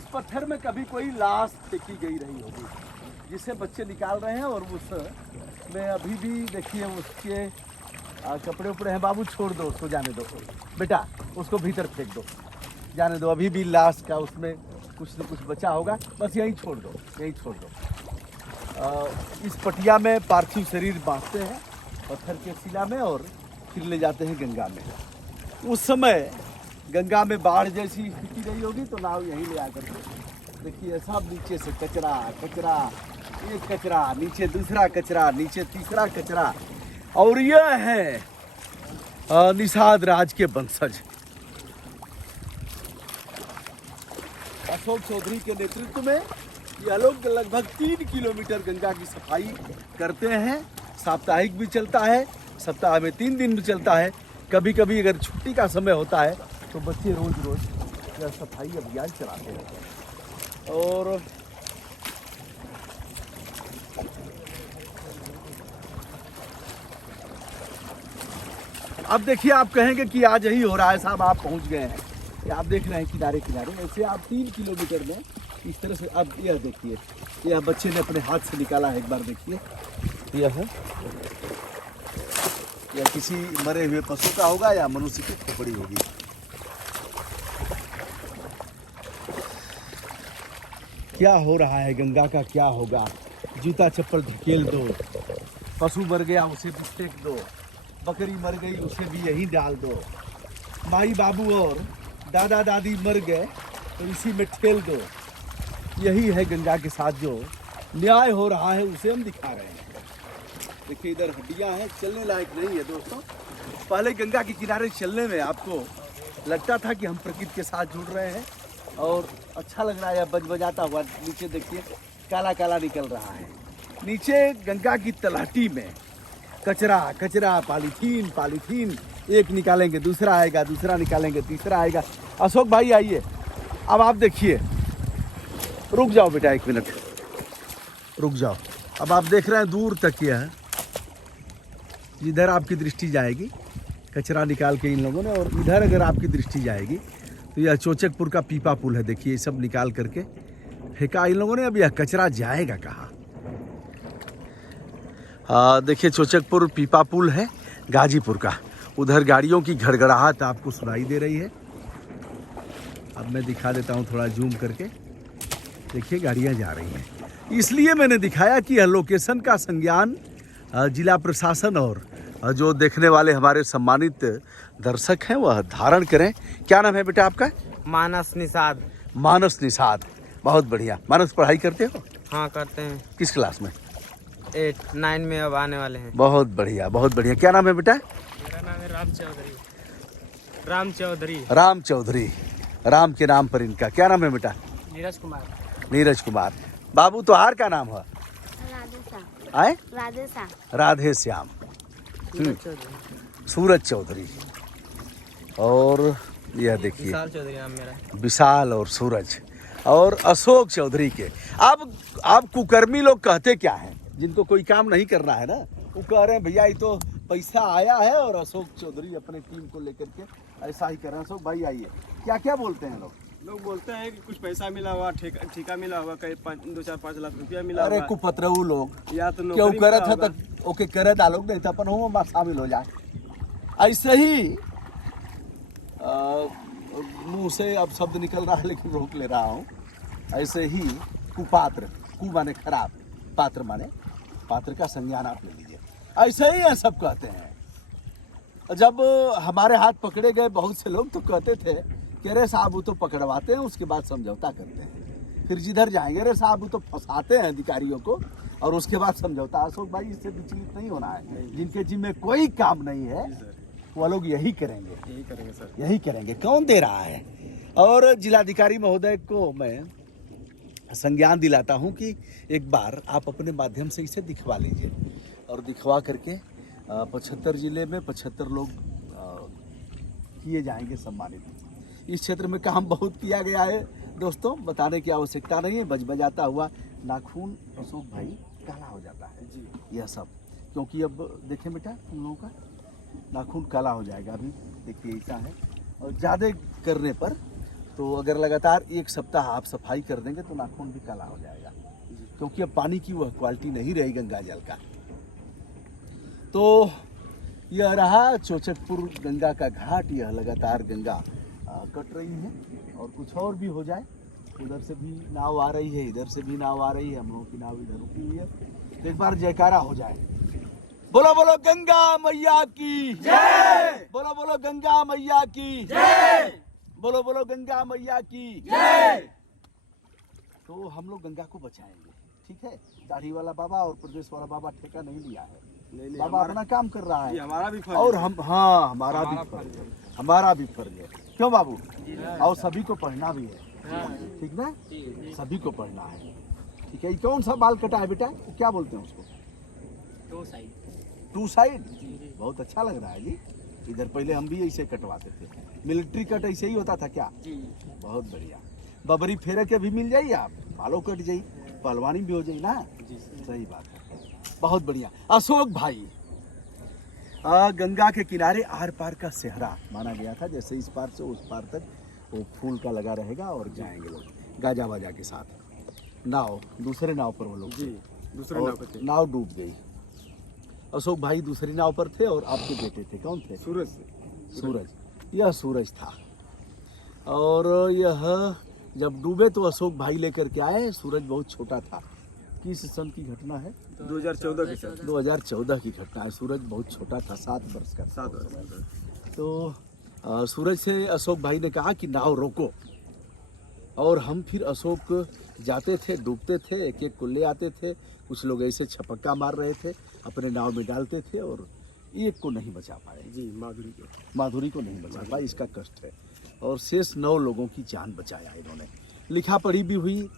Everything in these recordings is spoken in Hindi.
इस पत्थर में कभी कोई लाश फेंकी गई रही होगी, जिसे बच्चे निकाल रहे हैं। और उस में अभी भी देखिए उसके कपड़े उपड़े हैं। बाबू छोड़ दो उसको, जाने दो बेटा, उसको भीतर फेंक दो, जाने दो। अभी भी लाश का उसमें कुछ न कुछ बचा होगा, बस यहीं छोड़ दो, यहीं छोड़ दो। इस पटिया में पार्थिव शरीर बांधते हैं पत्थर के शिला में और फिर ले जाते हैं गंगा में। उस समय गंगा में बाढ़ जैसी स्थिति रही होगी तो नाव यहीं ले आकर के देखिए सब नीचे से कचरा कचरा, एक कचरा नीचे, दूसरा कचरा नीचे, तीसरा कचरा। और यह है निषाद राज के वंशज अशोक चौधरी के नेतृत्व में यह लोग लगभग 3 किलोमीटर गंगा की सफाई करते हैं। साप्ताहिक भी चलता है, सप्ताह में 3 दिन भी चलता है। कभी कभी अगर छुट्टी का समय होता है तो बच्चे रोज रोज यह सफाई अभियान चलाते हैं। और अब देखिए, आप कहेंगे कि आज यही हो रहा है साहब, आप पहुंच गए हैं। ये आप देख रहे हैं किनारे किनारे, ऐसे आप 3 किलोमीटर में इस तरह से। अब यह देखिए, यह बच्चे ने अपने हाथ से निकाला है, एक बार देखिए। यह है, यह किसी मरे हुए पशु का होगा या मनुष्य की खोपड़ी होगी। क्या हो रहा है, गंगा का क्या होगा। जूता चप्पल ढकेल दो, पशु मर गया उसे भी फेंक दो, बकरी मर गई उसे भी यहीं डाल दो, माई बाबू और दादा दादी मर गए तो इसी में ठेल दो। यही है गंगा के साथ जो न्याय हो रहा है, उसे हम दिखा रहे हैं। देखिए इधर हड्डियां हैं, चलने लायक नहीं है दोस्तों। पहले गंगा के किनारे चलने में आपको लगता था कि हम प्रकृति के साथ जुड़ रहे हैं और अच्छा लग रहा है। बज बजाता हुआ नीचे देखिए काला काला निकल रहा है। नीचे गंगा की तलहटी में कचरा कचरा, पॉलीथीन पॉलीथीन, एक निकालेंगे दूसरा आएगा, दूसरा निकालेंगे तीसरा आएगा। अशोक भाई आइए, अब आप देखिए। रुक जाओ बेटा, 1 मिनट रुक जाओ। अब आप देख रहे हैं दूर तक यह है, जिधर आपकी दृष्टि जाएगी कचरा निकाल के इन लोगों ने, और इधर अगर आपकी दृष्टि जाएगी तो यह चोचकपुर का पीपा पुल है। देखिए ये सब निकाल करके फेंका इन लोगों ने। अब यह कचरा जाएगा कहाँ। देखिए चोचकपुर पीपा पुल है गाजीपुर का। उधर गाड़ियों की घड़घड़ाहट आपको सुनाई दे रही है। अब मैं दिखा देता हूँ थोड़ा जूम करके। देखिए गाड़ियाँ जा रही हैं, इसलिए मैंने दिखाया कि यह लोकेशन का संज्ञान जिला प्रशासन और जो देखने वाले हमारे सम्मानित दर्शक हैं वह धारण करें। क्या नाम है बेटा आपका? मानस निषाद। मानस निषाद, बहुत बढ़िया। मानस पढ़ाई करते हो? हाँ करते हैं। किस क्लास में? 8 9 में अब आने वाले हैं। बहुत बढ़िया, बहुत बढ़िया। क्या नाम है बेटा? मेरा नाम है राम चौधरी। राम चौधरी। राम चौधरी, राम के नाम पर इनका क्या नाम है बेटा? नीरज कुमार। नीरज कुमार। बाबू तुहार का नाम है? आए? राधे श्याम। सूरज चौधरी। और यह देखिए विशाल चौधरी नाम मेरा। विशाल और सूरज और अशोक चौधरी के। अब कुकर्मी लोग कहते क्या हैं, जिनको कोई काम नहीं करना है ना, वो कह रहे हैं भैया ये तो पैसा आया है और अशोक चौधरी अपने टीम को लेकर के ऐसा ही कर रहे हैं। अशोक भाई आइए, क्या क्या बोलते हैं लोग? लोग बोलते हैं कि कुछ पैसा मिला हुआ, ठेका मिला हुआ, कहीं 2-4-5 लाख रुपया मिला हुआ। अरे कुपत्रऊ लोग या तो क्यों करे था तक ओके करे डालोग नहीं था अपन हो शामिल हो जाए। ऐसे ही मुंह से अब शब्द निकल रहा है लेकिन रोक ले रहा हूँ। ऐसे ही कुपात्र, कु माने खराब, पात्र माने पात्र का संज्ञान आप ले लीजिए। ऐसे ही ये सब कहते हैं। जब हमारे हाथ पकड़े गए बहुत से लोग तो कहते थे कि अरे साहब वो तो पकड़वाते हैं उसके बाद समझौता करते हैं, फिर जिधर जाएंगे अरे साहब वो तो फंसाते हैं अधिकारियों को और उसके बाद समझौता। अशोक भाई इससे विचलित नहीं होना है। जिनके जिम्मे कोई काम नहीं है वो लोग यही करेंगे, यही करेंगे सर, यही करेंगे। कौन दे रहा है? और जिलाधिकारी महोदय को मैं संज्ञान दिलाता हूं कि एक बार आप अपने माध्यम से इसे दिखवा लीजिए और दिखवा करके 75 जिले में 75 लोग किए जाएंगे सम्मानित। इस क्षेत्र में काम बहुत किया गया है दोस्तों, बताने की आवश्यकता नहीं है। बजबजाता हुआ नाखून अशोक भाई काला हो जाता है जी, यह सब क्योंकि अब देखें बेटा तुम लोगों का नाखून काला हो जाएगा। अभी देखिए ऐसा है और ज़्यादा करने पर तो अगर लगातार 1 सप्ताह आप सफाई कर देंगे तो नाखून भी काला हो जाएगा, क्योंकि अब पानी की वह क्वालिटी नहीं रही गंगा जल का। तो यह रहा चोचकपुर गंगा का घाट। यह लगातार गंगा कट रही है और कुछ और भी हो जाए। उधर से भी नाव आ रही है, इधर से भी नाव आ रही है, हम लोगों की नाव इधर रुकी हुई है। तो एक बार जयकारा हो जाए, बोलो बोलो गंगा मैया की जय, बोलो बोलो गंगा मैया की जय, बोलो बोलो गंगा मैया की जय। तो हम लोग गंगा को बचाएंगे, ठीक है। दाढ़ी वाला बाबा और प्रदेश वाला बाबा ठेका नहीं लिया है, नहीं बाबा अपना काम कर रहा है, हमारा भी फर्ज और है। हम हाँ हमारा भी फर्ज है, हमारा भी फर्ज है। क्यों बाबू? और सभी को पढ़ना भी है, ठीक ना, सभी को पढ़ना है, ठीक है। ये कौन सा बाल कटा है बेटा, क्या बोलते हैं उसको? 2 साइड। बहुत अच्छा लग रहा है जी। इधर पहले हम भी ऐसे कटवाते थे, मिलिट्री कट ऐसे ही होता था क्या? बहुत बढ़िया। बबरी फेरे के भी मिल जाइए, आप बालों कट जाइए, पहलवानी भी हो जाए ना। सही बात है, बहुत बढ़िया। अशोक भाई, गंगा के किनारे आर पार का सेहरा माना गया था, जैसे इस पार से उस पार तक वो फूल का लगा रहेगा और जाएंगे लोग गाजा बाजा के साथ। नाव, दूसरे नाव पर वो लोग जी, दूसरे और नाव पे थे। नाव डूब गई। अशोक भाई दूसरी नाव पर थे और आपके बेटे थे, कौन थे? सूरज से। सूरज। यह सूरज था, और यह जब डूबे तो अशोक भाई लेकर के आए। सूरज बहुत छोटा था। किस सन की घटना है? 2014 के साथ 2014 की घटना है। सूरज बहुत छोटा था, 7 वर्ष का था। 7 वर्ष। तो सूरज से अशोक भाई ने कहा कि नाव रोको, और हम फिर अशोक जाते थे, डूबते थे, एक एक को ले आते थे। कुछ लोग ऐसे छपक्का मार रहे थे, अपने नाव में डालते थे, और एक को नहीं बचा पाए जी, माधुरी को नहीं बचा पाए, इसका कष्ट है। और शेष 9 लोगों की जान बचाया इन्होंने। लिखा पढ़ी भी हुई,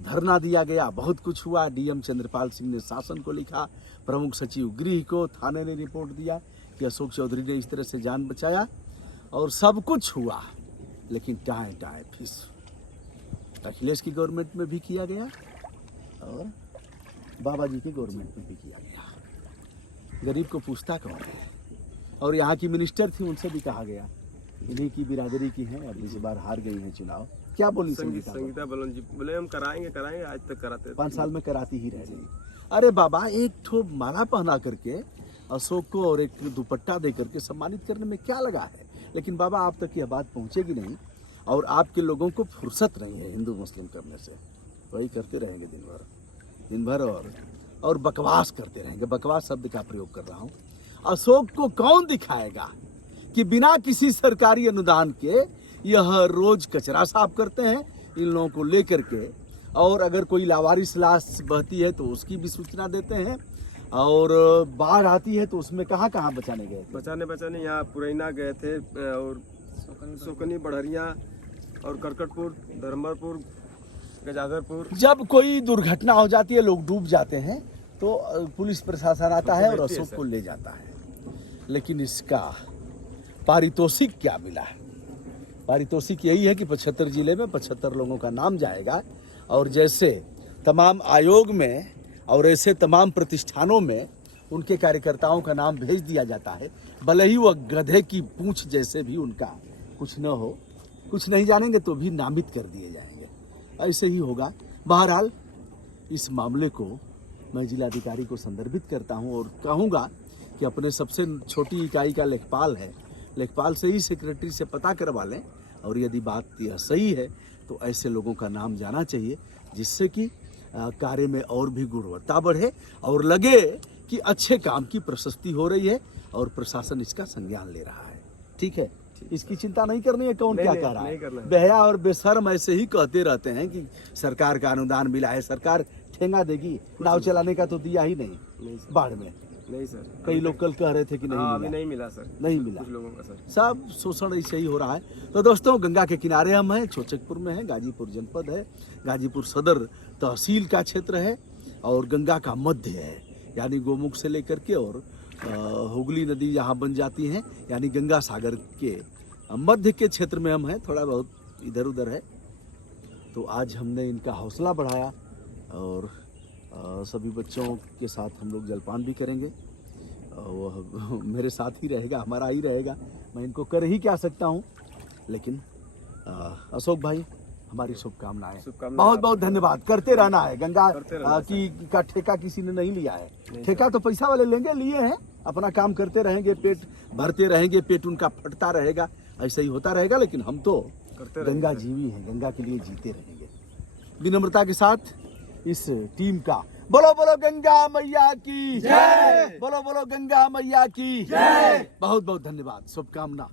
धरना दिया गया, बहुत कुछ हुआ। डीएम चंद्रपाल सिंह ने शासन को लिखा, प्रमुख सचिव गृह को, थाने ने रिपोर्ट दिया कि अशोक चौधरी ने इस तरह से जान बचाया, और सब कुछ हुआ। लेकिन टाए टाए फिस अखिलेश की गवर्नमेंट में भी किया गया और बाबा जी की गवर्नमेंट में भी किया गया। गरीब को पूछता कौन है? और यहाँ की मिनिस्टर थी, उनसे भी कहा गया इन्हीं की बिरादरी की हैं, अब इस बार हार गई हैं चुनाव। क्या बोली संगीता बलवन जी? बोले हम कराएंगे, आज तक कराते 5 साल में कराती ही रह गई। अरे बाबा, एक ठो माला पहना करके अशोक को और एक दुपट्टा दे करके सम्मानित करने में क्या लगा है? लेकिन बाबा, आप तक यह बात पहुंचेगी नहीं, और आपके लोगों को फुर्सत नहीं है हिंदू मुस्लिम करने से। वही करते रहेंगे दिन भर और बकवास करते रहेंगे। बकवास शब्द का प्रयोग कर रहा हूँ। अशोक को कौन दिखाएगा कि बिना किसी सरकारी अनुदान के यह रोज कचरा साफ करते हैं इन लोगों को लेकर के, और अगर कोई लावारिस लाश बहती है तो उसकी भी सूचना देते हैं, और बाढ़ आती है तो उसमें कहाँ कहाँ बचाने गए थे? बचाने यहाँ पुरैना गए थे, और सोकनी, बढ़रिया, और करकटपुर, धर्मपुर, गजाधरपुर। जब कोई दुर्घटना हो जाती है, लोग डूब जाते हैं, तो पुलिस प्रशासन आता है और अशोक को ले जाता है। लेकिन इसका पारितोषिक क्या मिला? पारितोषिक यही है कि 75 जिले में 75 लोगों का नाम जाएगा, और जैसे तमाम आयोग में और ऐसे तमाम प्रतिष्ठानों में उनके कार्यकर्ताओं का नाम भेज दिया जाता है, भले ही वह गधे की पूंछ जैसे भी उनका कुछ न हो, कुछ नहीं जानेंगे तो भी नामित कर दिए जाएंगे। ऐसे ही होगा। बहरहाल, इस मामले को मैं जिलाधिकारी को संदर्भित करता हूं और कहूंगा कि अपने सबसे छोटी इकाई का लेखपाल है, लेखपाल से ही सेक्रेटरी से पता करवा लें, और यदि बात यह सही है तो ऐसे लोगों का नाम जाना चाहिए, जिससे कि कार्य में और भी गुणवत्ता बढ़े और लगे कि अच्छे काम की प्रशस्ति हो रही है और प्रशासन इसका संज्ञान ले रहा है। ठीक है, इसकी चिंता नहीं करनी है कौन क्या कह रहा है। बेहया और बेशर्म ऐसे ही कहते रहते हैं कि सरकार का अनुदान मिला है, सरकार ठेंगा देगी। नाव चलाने का तो दिया ही नहीं बाढ़ में। नहीं सर, कई लोग कल कह रहे थे कि नहीं मिला सर, नहीं मिला कुछ लोगों का सर। सब शोषण ऐसे ही हो रहा है। तो दोस्तों, गंगा के किनारे हम हैं, चोचकपुर में है, गाजीपुर जनपद है, गाजीपुर सदर तहसील का क्षेत्र है, और गंगा का मध्य है, यानी गोमुख से लेकर के और हुगली नदी यहाँ बन जाती हैं, यानी गंगा सागर के मध्य के क्षेत्र में हम हैं। थोड़ा बहुत इधर उधर है। तो आज हमने इनका हौसला बढ़ाया, और सभी बच्चों के साथ हम लोग जलपान भी करेंगे। वह मेरे साथ ही रहेगा, हमारा ही रहेगा। मैं इनको कर ही क्या सकता हूँ, लेकिन अशोक भाई हमारी शुभकामनाएं। शुभकामनाएं बहुत बहुत धन्यवाद। करते रहना है। गंगा करते रहना की का ठेका किसी ने नहीं लिया है। ठेका तो पैसा वाले लेंगे, लिए हैं। अपना काम करते रहेंगे, पेट भरते रहेंगे, पेट उनका फटता रहेगा, ऐसा ही होता रहेगा। लेकिन हम तो करते गंगा रहेंगे। जीवी हैं, गंगा के लिए जीते रहेंगे। विनम्रता के साथ इस टीम का बोलो बोलो गंगा मैया की जय, बोलो बोलो गंगा मैया की जय। बहुत बहुत धन्यवाद, शुभकामना।